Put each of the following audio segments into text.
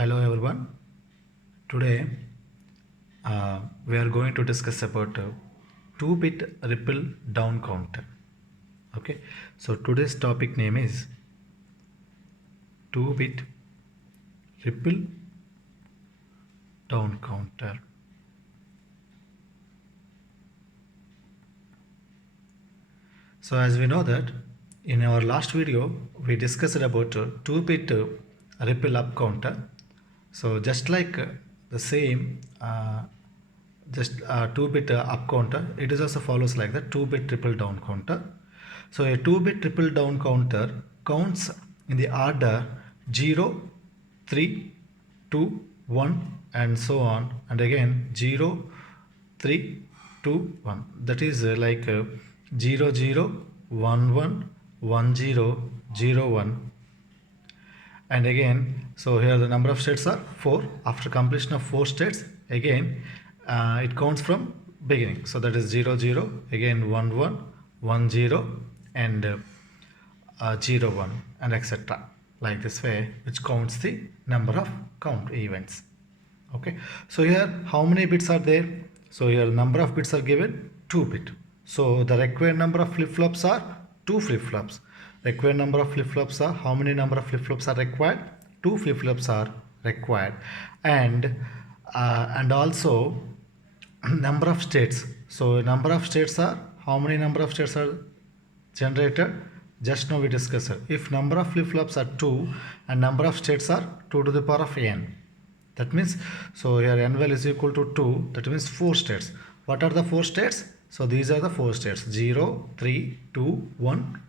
Hello everyone. Today we are going to discuss about 2-bit ripple down counter. Okay, so today's topic name is 2-bit ripple down counter. So as we know that in our last video we discussed about 2-bit ripple up counter. So just like the same just 2-bit up counter, it is also follows like the 2-bit triple down counter. So a 2-bit triple down counter counts in the order 0, 3, 2, 1 and so on, and again 0, 3, 2, 1. That is 0, 0, 1, 1, 1, 0, 0, 1. And again, so here the number of states are 4. After completion of 4 states, again it counts from beginning. So that is 0, 0, again 1, 1, 1, 0 and 0, 1 and etc. Like this way, which counts the number of count events. Okay, so here how many bits are there? So here number of bits are given 2 bit. So the required number of flip-flops are 2 flip-flops. Required number of flip-flops are, how many number of flip-flops are required? 2 flip-flops are required. And also number of states. So number of states are, how many number of states are generated? Just now we discussed. If number of flip-flops are 2 and number of states are 2 to the power of n. That means, so here n value is equal to 2. That means 4 states. What are the 4 states? So these are the 4 states. 0, 3, 2, 1.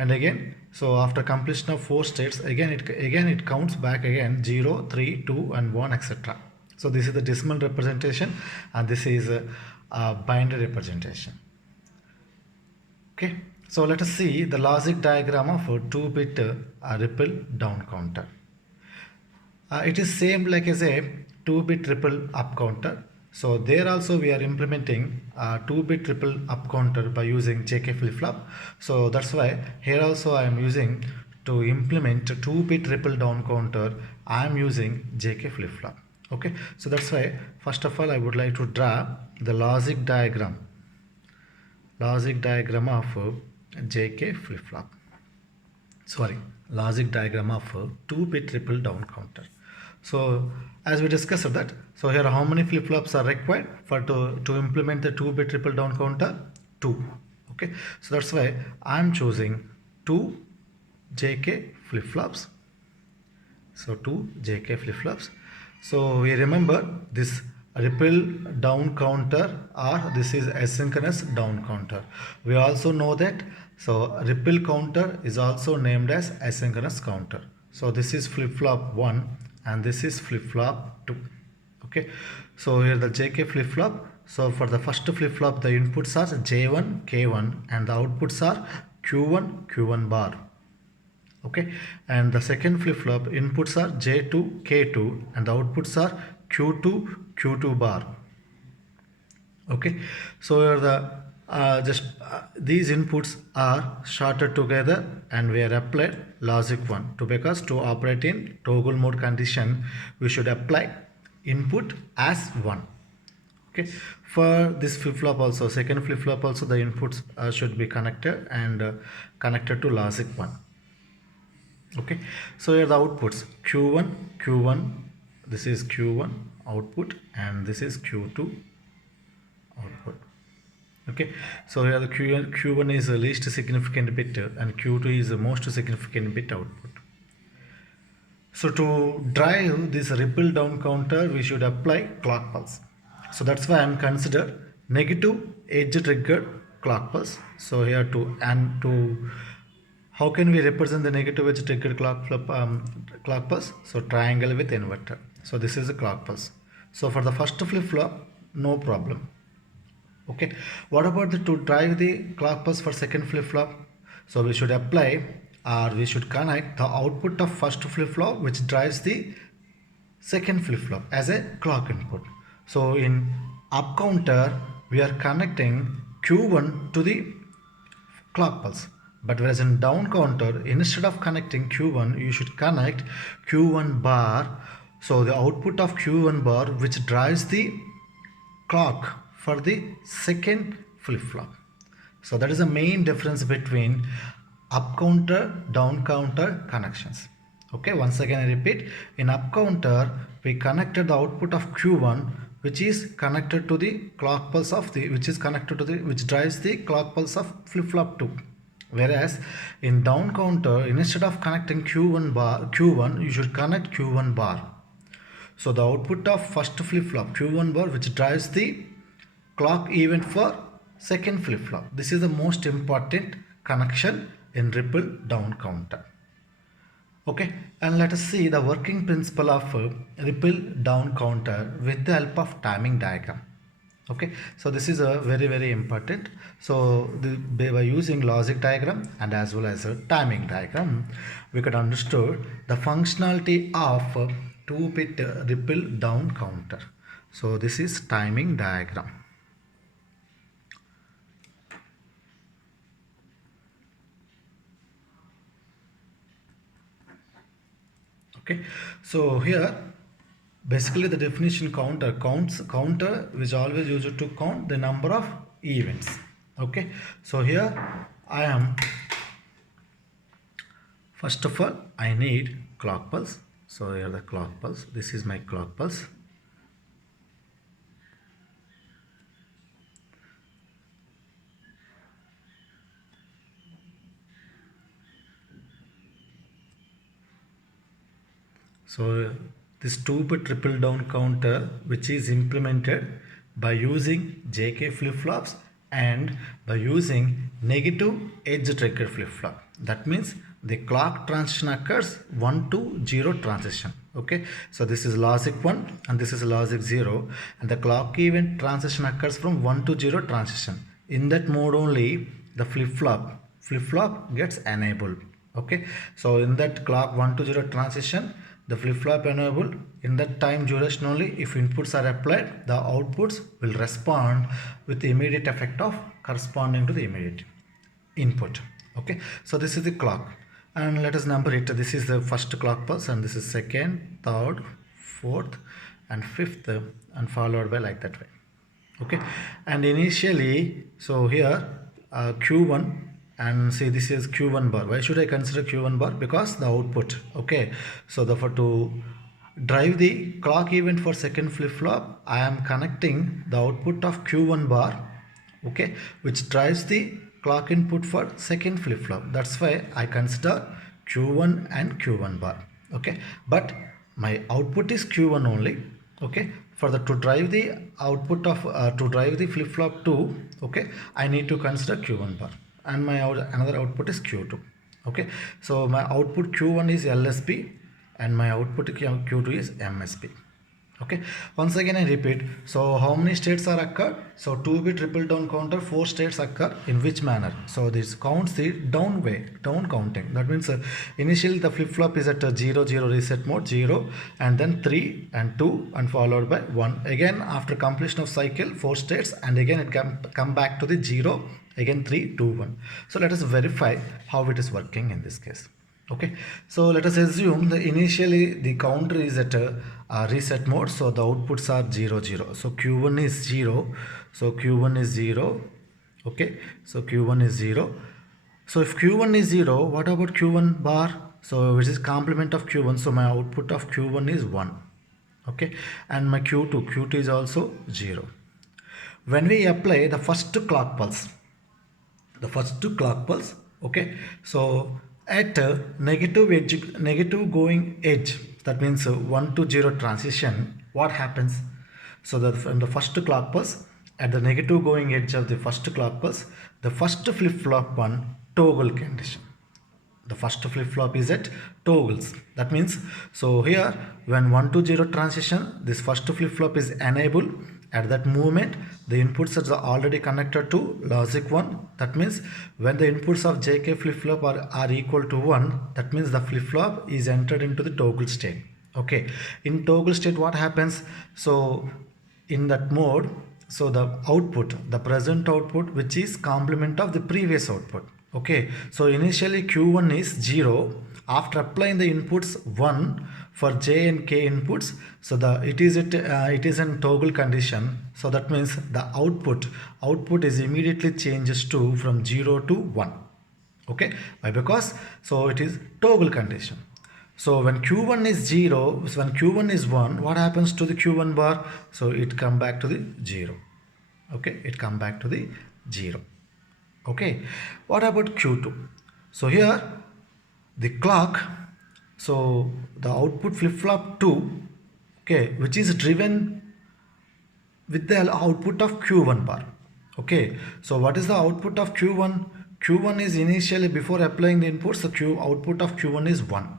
And again, so after completion of 4 states, again it counts back again 0, 3, 2 and 1 etc. So this is the decimal representation and this is a binary representation. Okay, so let us see the logic diagram of a 2-bit ripple down counter. It is same like as a 2-bit ripple up counter. So there also we are implementing a 2-bit ripple up counter by using JK flip-flop. So that's why here also I am using to implement a 2-bit ripple down counter. I am using JK flip-flop. Okay, so that's why first of all I would like to draw the logic diagram of JK flip-flop. Logic diagram of 2-bit ripple down counter. So as we discussed that, so here how many flip-flops are required for to implement the 2-bit triple down counter? 2. Okay, so that's why I am choosing 2 JK flip-flops. So 2 JK flip-flops. So we remember this ripple down counter or this is asynchronous down counter. We also know that so ripple counter is also named as asynchronous counter. So this is flip-flop 1 and this is flip-flop 2. Okay, so here the JK flip-flop. So for the first flip-flop the inputs are J1 K1 and the outputs are Q1 Q1 bar. Okay, and the second flip-flop inputs are J2 K2 and the outputs are Q2 Q2 bar. Okay, so here the these inputs are shorted together and we are applied logic 1 because to operate in toggle mode condition we should apply input as 1. Okay, for this flip-flop also, second flip-flop also the inputs should be connected and connected to logic 1. Okay, so here the outputs Q1 Q1, this is Q1 output and this is Q2 output. Okay, so here the Q1 is the least significant bit and Q2 is the most significant bit output. So to drive this ripple down counter we should apply clock pulse. So that's why I am considered negative edge triggered clock pulse. So here how can we represent the negative edge triggered clock pulse? So triangle with inverter. So this is a clock pulse. So for the first flip-flop no problem. Okay, what about to drive the clock pulse for second flip-flop? So we should apply or we should connect the output of first flip-flop which drives the second flip-flop as a clock input. So in up counter we are connecting Q1 to the clock pulse, but whereas in down counter instead of connecting Q1 you should connect Q1 bar So the output of Q1 bar which drives the clock for the second flip-flop. So that is the main difference between up counter, down counter connections. Okay, once again I repeat, in up counter we connected the output of Q1 which is connected to the clock pulse of the which drives the clock pulse of flip-flop 2. Whereas in down counter, instead of connecting Q1 you should connect Q1 bar. So the output of first flip-flop Q1 bar which drives the clock event for second flip-flop. This is the most important connection in ripple down counter. Okay, and let us see the working principle of ripple down counter with the help of timing diagram. Okay, so this is a very important. So by using logic diagram and as well as a timing diagram, we could understand the functionality of 2-bit ripple down counter. So this is timing diagram. Okay, so here basically the definition counter which always used to count the number of events. Okay, so here I am, first of all I need clock pulse. So here the clock pulse, this is my clock pulse. So this 2-bit ripple down counter which is implemented by using JK flip-flops and by using negative edge trigger flip-flop. That means the clock transition occurs 1 to 0 transition. Okay, so this is logic 1 and this is logic 0, and the clock event transition occurs from 1 to 0 transition. In that mode only the flip-flop gets enabled. Okay, so in that clock 1 to 0 transition, the flip-flop enabled. In that time duration only, if inputs are applied, the outputs will respond with the immediate effect of corresponding to the immediate input. Okay, so this is the clock, and let us number it. This is the first clock pulse, and this is second, third, fourth, and fifth, and followed by like that way. Okay, and initially, so here Q1, and see this is Q1 bar. Why should I consider Q1 bar? Because the output. Okay, so therefore to drive the clock event for second flip-flop, I am connecting the output of Q1 bar, okay, which drives the clock input for second flip-flop. That's why I consider Q1 and Q1 bar. Okay, but my output is Q1 only. Okay, for the to drive the output of to drive the flip-flop 2, okay, I need to consider Q1 bar, and my another output is Q2. Okay, so my output Q1 is LSB and my output Q2 is MSB. Okay, once again I repeat. So how many states are occurred? So 2-bit ripple down counter, 4 states occur. In which manner? So this counts the down counting. That means initially the flip-flop is at 0 0 reset mode, 0, and then 3 and 2 and followed by 1. Again after completion of cycle 4 states, and again it can come back to the 0, again 3 2 1. So let us verify how it is working in this case. Okay, so let us assume that initially the counter is at a reset mode, so the outputs are 0 0. So Q1 is 0, so Q1 is 0. Okay, so Q1 is 0. So if Q1 is 0, what about Q1 bar? So which is complement of Q1, so my output of Q1 is 1. Okay, and my Q2 is also 0. When we apply the first clock pulse, okay, so at negative going edge, that means 1 to 0 transition, what happens? So that from the first clock pulse, at the negative going edge of the first clock pulse, the first flip-flop 1 toggle condition. The first flip-flop is at toggles. That means, so here when 1 to 0 transition, this first flip-flop is enabled. At that moment, the inputs are already connected to logic 1. That means when the inputs of JK flip-flop are equal to 1, that means the flip-flop is entered into the toggle state. Okay, in toggle state what happens? So in that mode, so the output, the present output, which is complement of the previous output. Okay, so initially Q1 is 0, after applying the inputs 1 for j and k inputs, so it is in toggle condition. So that means the output is immediately changes to from 0 to 1. Okay, why? Because so it is toggle condition. So when q1 is 0, so when q1 is 1, what happens to the q1 bar? So it come back to the 0. Okay, it come back to the 0. Okay, what about q2? So here the clock, so the output flip-flop 2, okay, which is driven with the output of q1 bar. Okay, so what is the output of q1? Q1 is initially, before applying the inputs, the output of q1 is 1.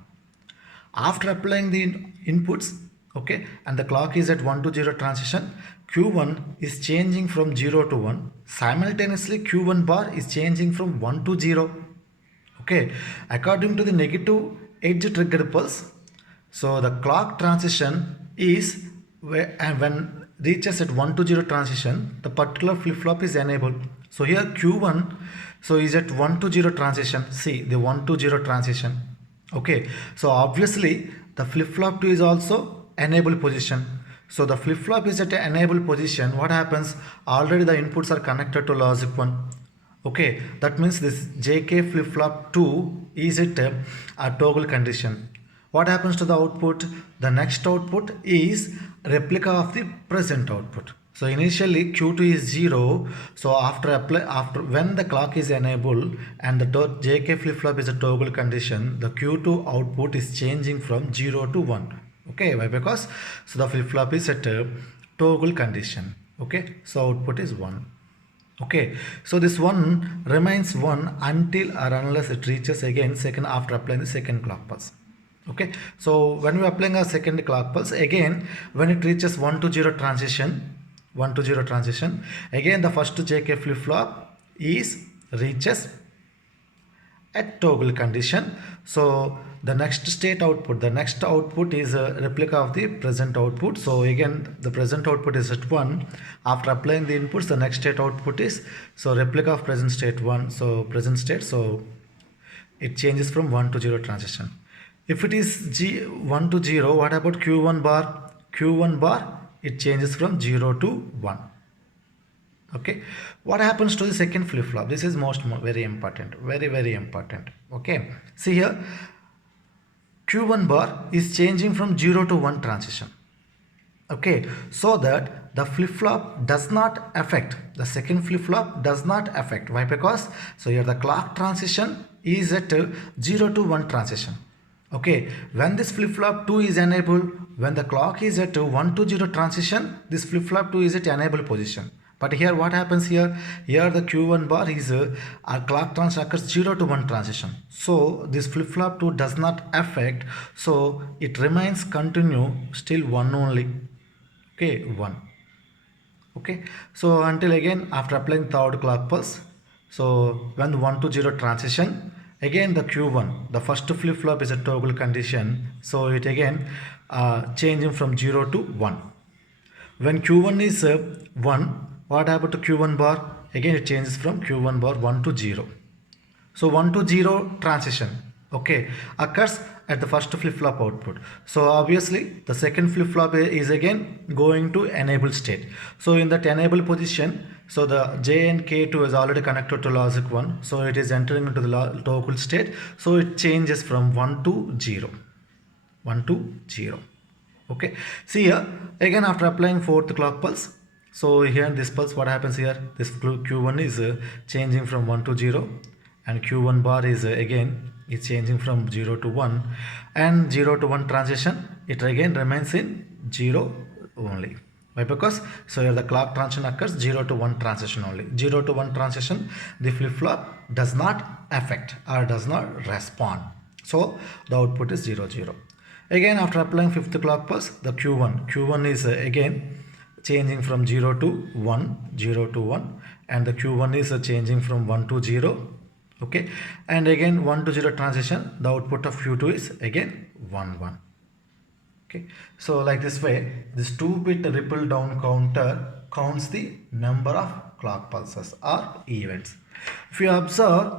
After applying the inputs, okay, and the clock is at 1 to 0 transition, q1 is changing from 0 to 1. Simultaneously q1 bar is changing from 1 to 0. Okay, according to the negative edge triggered pulse, so the clock transition is when reaches at 1 to 0 transition, the particular flip-flop is enabled. So here q1 so is at 1 to 0 transition. See the 1 to 0 transition. Okay, so obviously the flip-flop 2 is also enable position. So the flip-flop is at enable position. What happens? Already the inputs are connected to logic 1. Okay, that means this JK flip-flop 2 is at a toggle condition. What happens to the output? The next output is replica of the present output. So initially Q2 is 0. So after when the clock is enabled and the JK flip-flop is a toggle condition, the Q2 output is changing from 0 to 1. Okay, why? Because so the flip-flop is at a toggle condition. Okay, so output is 1. Okay, so this 1 remains 1 until or unless it reaches again second after applying the second clock pulse. Okay, so when we are applying a second clock pulse, again when it reaches 1 to 0 transition, again the first JK flip-flop is reaches at toggle condition. So the next output is a replica of the present output. So again the present output is at 1. After applying the inputs, the next state output is so replica of present state 1. So present state, so it changes from 1 to 0 transition. If it is 1 to 0, what about q1 bar? Q1 bar, it changes from 0 to 1. Okay, what happens to the second flip-flop? This is very important, very important. Okay, see here q1 bar is changing from 0 to 1 transition. Okay, so that the flip-flop does not affect, the second flip-flop does not affect. Why? Because so here the clock transition is at 0 to 1 transition. Okay, when this flip-flop 2 is enabled, when the clock is at 1 to 0 transition, this flip-flop 2 is at enable position. But here what happens here? Here the q1 bar is our clock transition occurs 0 to 1 transition. So this flip-flop 2 does not affect. So it remains continue still 1 only. Okay, 1. Okay, so until again after applying third clock pulse. So when 1 to 0 transition, again the q1, the first flip-flop is a toggle condition. So it again changing from 0 to 1. When q1 is 1, what happened to q1 bar? Again it changes from q1 bar 1 to 0. So 1 to 0 transition, okay, occurs at the first flip-flop output. So obviously the second flip-flop is again going to enable state. So in that enable position, so the J and K2 is already connected to logic 1. So it is entering into the toggle state. So it changes from 1 to 0. 1 to 0. Okay, see here again after applying fourth clock pulse. So here in this pulse, what happens here? This q1 is changing from 1 to 0, and q1 bar is again is changing from 0 to 1, and 0 to 1 transition, it again remains in 0 only. Why? Because so here the clock transition occurs 0 to 1 transition only. 0 to 1 transition, the flip-flop does not affect or does not respond. So the output is 0 0. Again after applying fifth clock pulse, the q1 is again changing from 0 to 1, and the q1 is changing from 1 to 0. Okay, and again 1 to 0 transition, the output of q2 is again 1 1. Okay, so like this way, this 2-bit ripple down counter counts the number of clock pulses or events. If you observe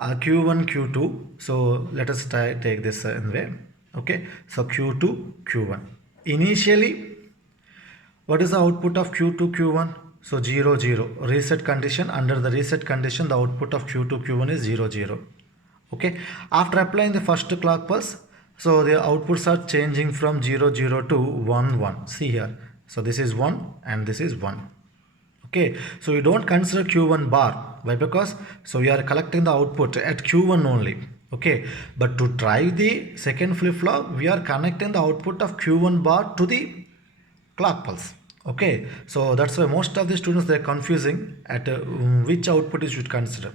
Q1, Q2. So let us take this in way. Okay, so Q2, Q1. Initially, what is the output of Q2, Q1? So 0, 0. Reset condition. Under the reset condition, the output of Q2, Q1 is 0, 0. Okay. After applying the first clock pulse, so the outputs are changing from 0, 0 to 1, 1. See here. So this is 1 and this is 1. Okay. So you don't consider Q1 bar. Why? Because so we are collecting the output at Q1 only. Okay. But to drive the second flip-flop, we are connecting the output of Q1 bar to the clock pulse. Okay, so that's why most of the students, they're confusing at which output you should consider.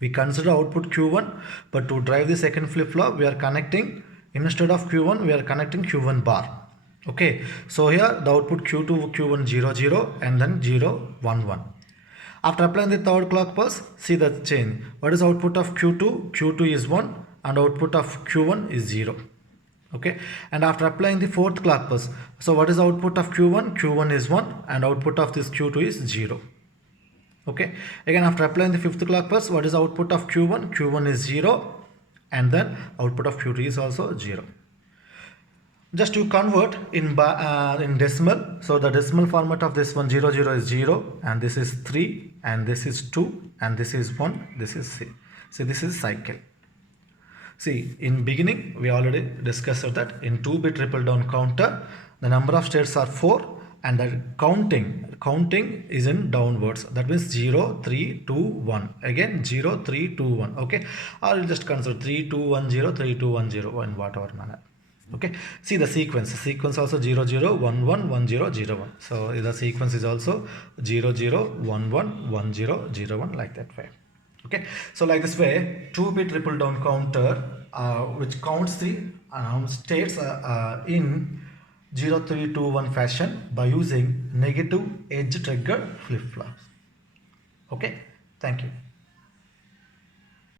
We consider output Q1, but to drive the second flip-flop, we are connecting, instead of Q1, we are connecting Q1 bar. Okay, so here the output Q2, Q1 0, 0 and then 0, 1, 1. After applying the third clock pulse, see the change. What is output of Q2? Q2 is 1 and output of Q1 is 0. Okay, and after applying the fourth clock pulse, so what is the output of Q1? Q1 is 1 and output of this Q2 is 0. Okay, again after applying the fifth clock pulse, what is the output of Q1? Q1 is 0 and then output of Q2 is also 0. Just to convert in decimal, so the decimal format of this one 0, 0 is 0 and this is 3 and this is 2 and this is 1, this is 6. So this is cycle. See, in beginning, we already discussed that in 2-bit triple down counter, the number of states are 4 and the counting is in downwards. That means 0, 3, 2, 1. Again 0, 3, 2, 1. Okay, or you just consider 3, 2, 1, 0, 3, 2, 1, 0 in whatever manner. Okay, see the sequence. Also 0, 0, 1, 1, 1, 0, 0, 1. So the sequence is also 0, 0, 1, 1, 1, 0, 0, 1 like that way. Okay, so like this way, 2-bit triple down counter which counts the states in 0, 3, 2, 1 fashion by using negative edge trigger flip-flops. Okay, thank you.